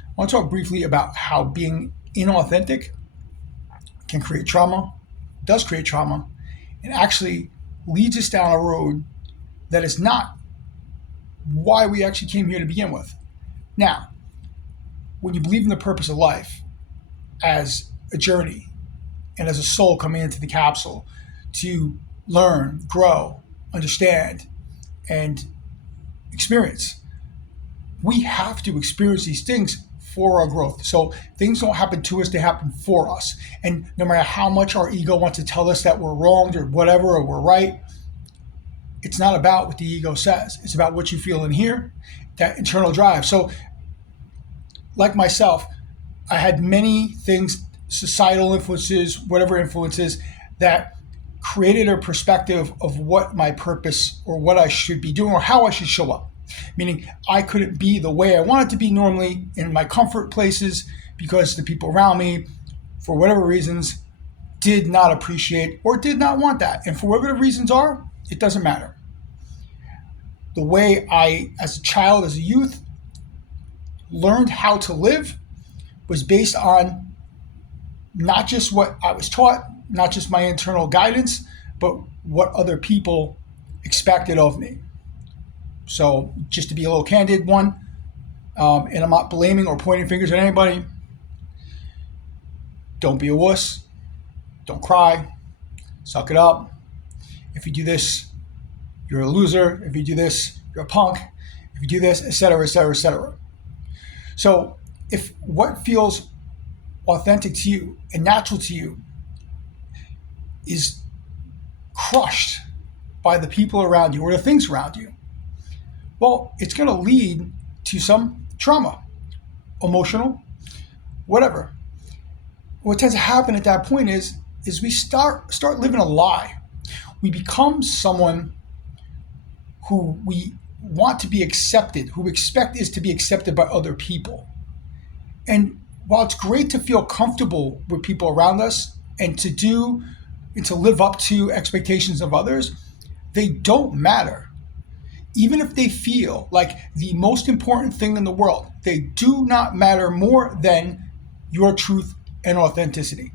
I want to talk briefly about how being inauthentic can create trauma, does create trauma, and actually leads us down a road that is not why we actually came here to begin with. Now, when you believe in the purpose of life as a journey and as a soul coming into the capsule to learn, grow, understand, and experience, we have to experience these things for our growth. So things don't happen to us, they happen for us. And no matter how much our ego wants to tell us that we're wronged or whatever, or we're right, it's not about what the ego says. It's about what you feel in here, that internal drive. So, like myself, I had many things, societal influences, whatever influences, that created a perspective of what my purpose or what I should be doing or how I should show up. Meaning I couldn't be the way I wanted to be normally in my comfort places because the people around me, for whatever reasons, did not appreciate or did not want that. And for whatever the reasons are, it doesn't matter. The way I, as a child, as a youth, learned how to live was based on not just what I was taught, not just my internal guidance, but what other people expected of me. So just to be a little candid, one, and I'm not blaming or pointing fingers at anybody, don't be a wuss, don't cry, suck it up. If you do this, you're a loser. If you do this, you're a punk. If you do this, etc., etc., etc. So if what feels authentic to you and natural to you is crushed by the people around you or the things around you, well, it's going to lead to some trauma, emotional, whatever. What tends to happen at that point is we start living a lie. We become someone who we want to be accepted, who we expect is to be accepted by other people. And while it's great to feel comfortable with people around us and to live up to expectations of others, they don't matter. Even if they feel like the most important thing in the world, they do not matter more than your truth and authenticity.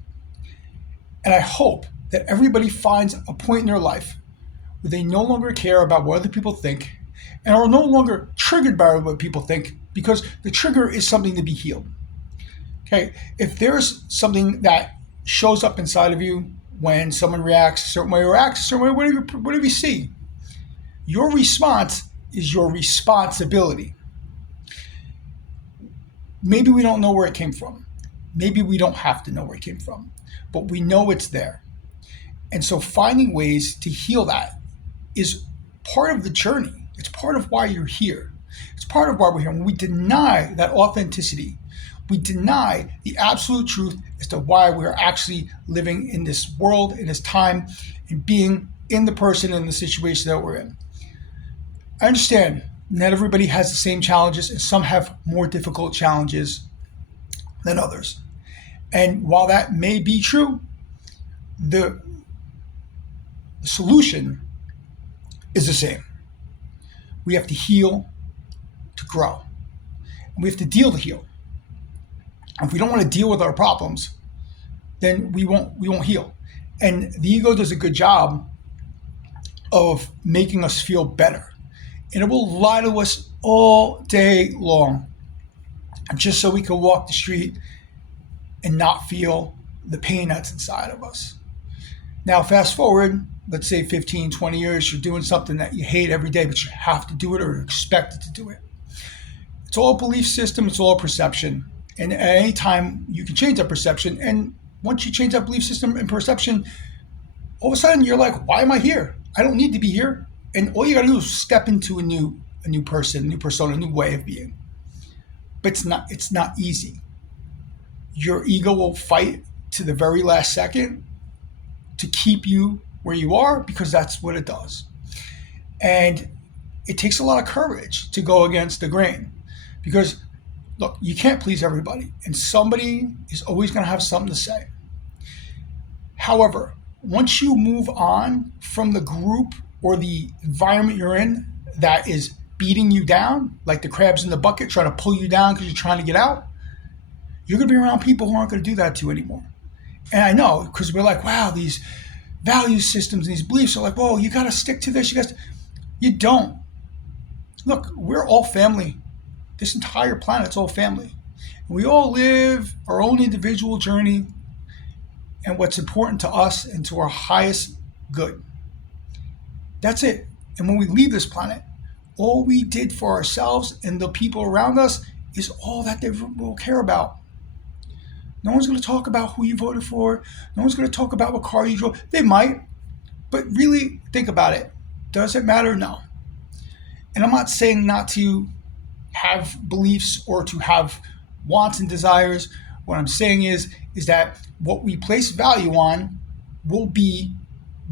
And I hope that everybody finds a point in their life where they no longer care about what other people think and are no longer triggered by what people think, because the trigger is something to be healed. Okay, if there's something that shows up inside of you when someone reacts a certain way or acts a certain way, whatever you see, your response is your responsibility. Maybe we don't know where it came from. Maybe we don't have to know where it came from, but we know it's there. And so finding ways to heal that is part of the journey. It's part of why you're here. It's part of why we're here. When we deny that authenticity, we deny the absolute truth as to why we're actually living in this world, in this time, and being in the person and the situation that we're in. I understand not everybody has the same challenges, and some have more difficult challenges than others. And while that may be true, the solution is the same. We have to heal to grow. And we have to deal to heal. If we don't want to deal with our problems, then we won't heal. And the ego does a good job of making us feel better. And it will lie to us all day long, just so we can walk the street and not feel the pain that's inside of us. Now, fast forward, let's say 15, 20 years, you're doing something that you hate every day, but you have to do it or you're expected to do it. It's all a belief system, it's all a perception. And at any time, you can change that perception. And once you change that belief system and perception, all of a sudden you're like, why am I here? I don't need to be here. And all you got to do is step into a new person, a new persona, a new way of being. But it's not easy. Your ego will fight to the very last second to keep you where you are, because that's what it does. And it takes a lot of courage to go against the grain, because look, you can't please everybody, and somebody is always going to have something to say. However, once you move on from the group or the environment you're in that is beating you down, like the crabs in the bucket trying to pull you down because you're trying to get out, you're going to be around people who aren't going to do that to you anymore. And I know, because we're like, wow, these value systems and these beliefs are like, whoa, you got to stick to this. You don't. Look, we're all family. This entire planet's all family. We all live our own individual journey and what's important to us and to our highest good. That's it. And when we leave this planet, all we did for ourselves and the people around us is all that they will care about. No one's going to talk about who you voted for. No one's going to talk about what car you drove. They might, but really think about it. Does it matter? No. And I'm not saying not to have beliefs or to have wants and desires. What I'm saying is that what we place value on will be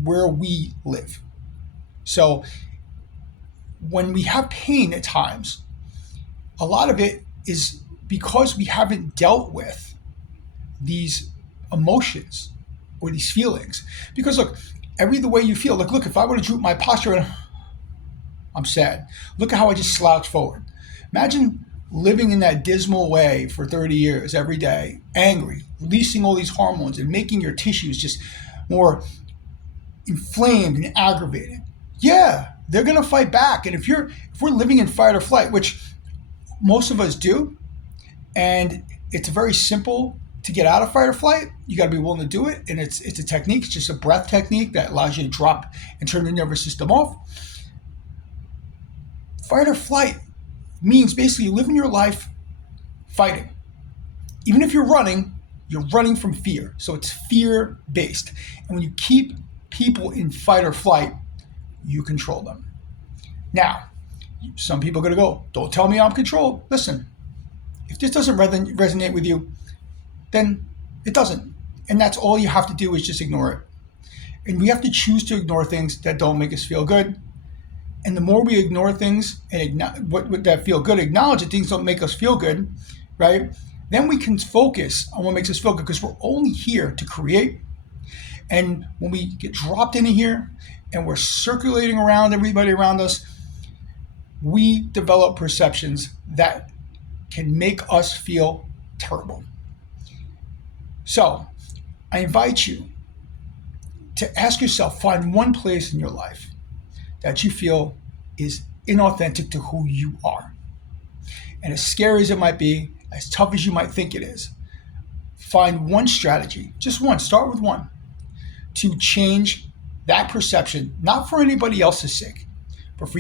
where we live. So when we have pain at times, a lot of it is because we haven't dealt with these emotions or these feelings. Because look, the way you feel, look, if I were to droop my posture and I'm sad, look at how I just slouch forward. Imagine living in that dismal way for 30 years every day, angry, releasing all these hormones and making your tissues just more inflamed and aggravated. Yeah, they're going to fight back. And if we're living in fight or flight, which most of us do, and it's very simple to get out of fight or flight, you got to be willing to do it. And it's a technique. It's just a breath technique that allows you to drop and turn the nervous system off. Fight or flight means basically you live in your life fighting. Even if you're running from fear. So it's fear-based. And when you keep people in fight or flight, you control them. Now, some people are going to go, don't tell me I'm controlled. Listen, if this doesn't resonate with you, then it doesn't. And that's all you have to do is just ignore it. And we have to choose to ignore things that don't make us feel good. And the more we ignore things and what that feel good, acknowledge that things don't make us feel good, right? Then we can focus on what makes us feel good, because we're only here to create. And when we get dropped into here and we're circulating around everybody around us, we develop perceptions that can make us feel terrible. So I invite you to ask yourself, find one place in your life that you feel is inauthentic to who you are. And as scary as it might be, as tough as you might think it is, find one strategy, just one, start with one, to change that perception, not for anybody else's sake,